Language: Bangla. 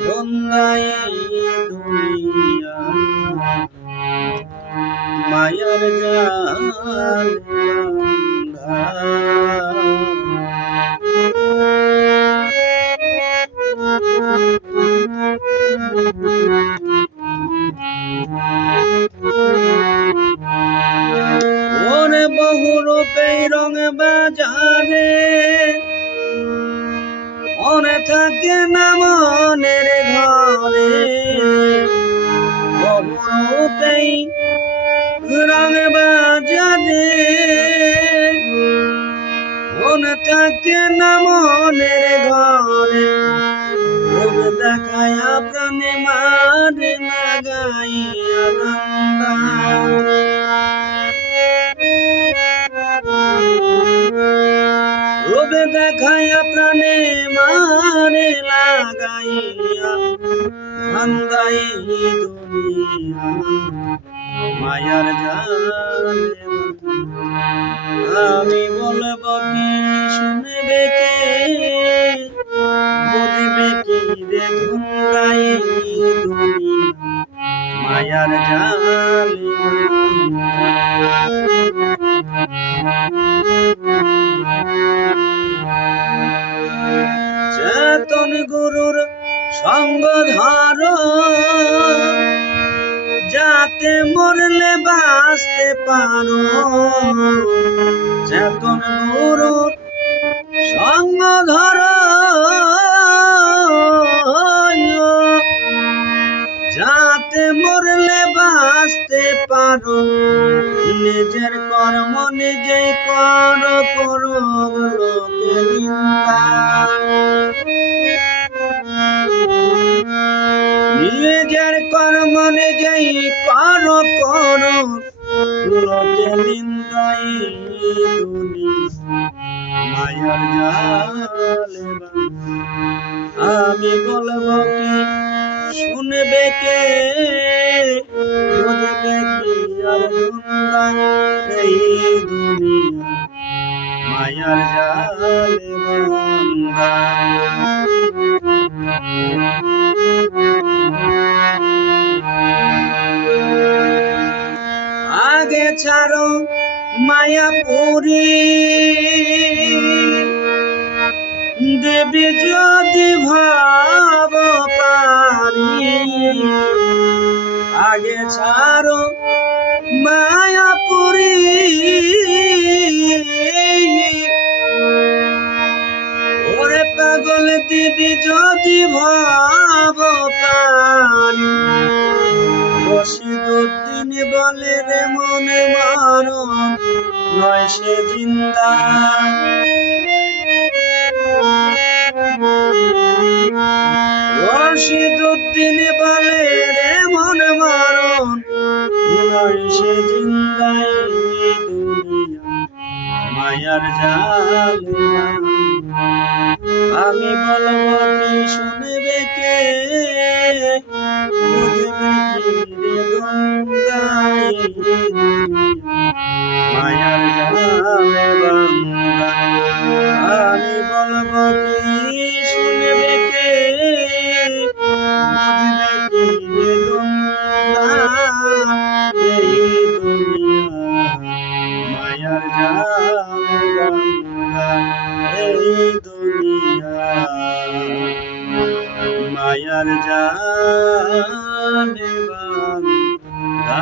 ধন্দাই দুনিয়া মায়ার জাল বান্ধা। ওরে বহুরূপে রং বাজারে মনে থাকে না মনের ঘরে, বহুরূপেই রং বাজারে মনে থাকে না মনের ঘরে, রূপ দেখায়া প্রাণে মারে না গাইয়া নন্দা। রূপ দেখায়া প্রাণে মারে লাগাইয়া ধান্দাই দুনিয়া মায়ার জালে। আমি বলব কি শুনবে কে, বুঝবে কি রে ধান্দাই দুনিয়া মায়ার জালে। চেতন গুরুর সঙ্গ ধর, যাতে মরলে বাঁচতে পারো। চেতন গুরুর সঙ্গ ধর, যাতে মরলে বাঁচতে পারো। নিজের কর্ম নিজেই কর, করো লোকে নিন্দা। নিজের কর্ম নিজেই কর, করো লোকে নিন্দাই দুনিয়া মায়ার জালে বান্ধা। আমি বলব কি শুনবে কে, বুঝবে কি আর ধান্দা এই দুনিয়া মায়ার জালে বান্ধা। আগে ছাড়ো মায়াপুরী, দেবী যদি ভাব পারি। আগে ছাড়ো মায়াপুরী, ওরে পাগল দেবী যদি ভাব পারি। রশিদউদ্দিন বলে রে মনে মারো নয় সে জিন্দা। রশিদউদ্দিন বলে রে মন মারণ নয় সে জিন্দাই দুনিয়া মায়ার জালে। আমি বলব কি শুনবে কে, বুঝবে কি রে ধান্দাই দুনিয়া মায়ার জালে বান্ধা। আমি বলব কি শুনবে কে, বুঝবে কি রে ধান্দা এই দুনিয়া মায়ার জালে বান্ধা। এই দুনিয়া মায়ার জালে বান্ধা।